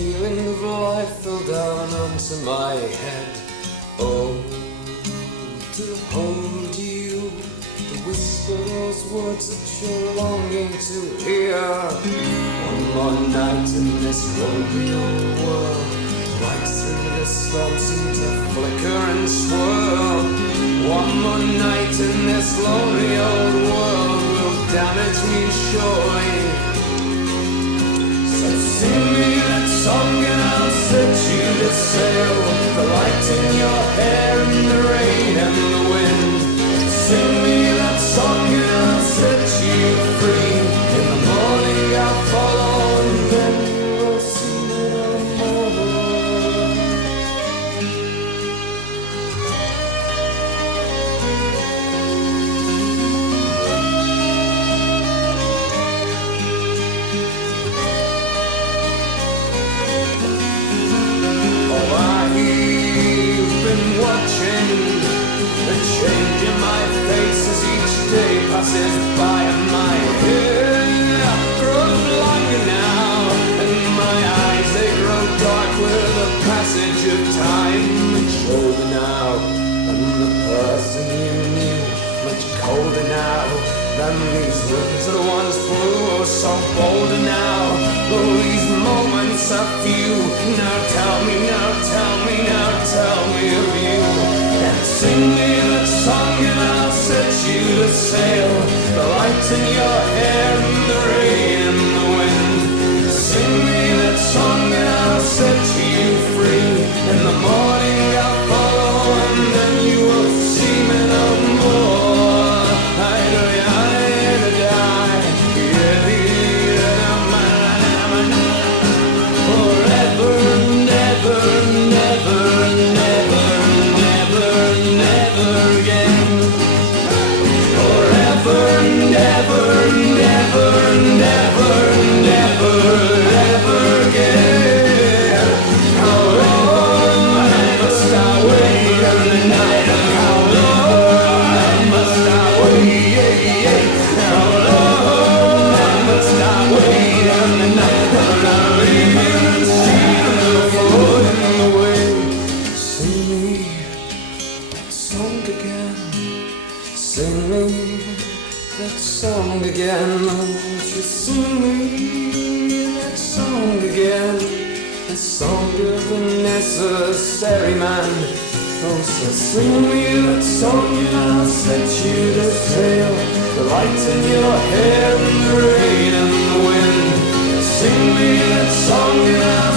feeling of life fell down onto my head. Oh, to hold you, to whisper those words that you're longing to hear. One more night in this lonely old world, lights in this storm seem to flicker and swirl. One more night in this lonely old world will damage me surely. So sing me that song and I'll set you to sail. The light in your hair and the rain and the wind. Sing me that song and I'll set you free. In the morning I'll follow and then you will see me no more. Passes by and my hair grows longer now, and my eyes they grow dark with the passage of time. Much older now, and the person you knew much colder now than these rooms that once blue. So bolder now, though these moments are few. Now tell me, now tell me, now tell me of you. And sing me that song and I'll set you to sail. The light in your hair and the rain and the wind. Sing me that song and I'll set you free. In the morning I'll follow and then you will see me no more. Forever, never, never, never, never, never again. Forever, never, never, never, never, ever again. How long must I wait on the night? How long must I wait? How long must I wait on the night? I'm not leaving and seeing the floating away. Sing me that song again. Sing me that song again. Won't you sing me that song again? The song of the necessary man. Oh, so sing me that song and I'll set you to sail. The light in your hair and the rain and the wind. Sing me that song and I'll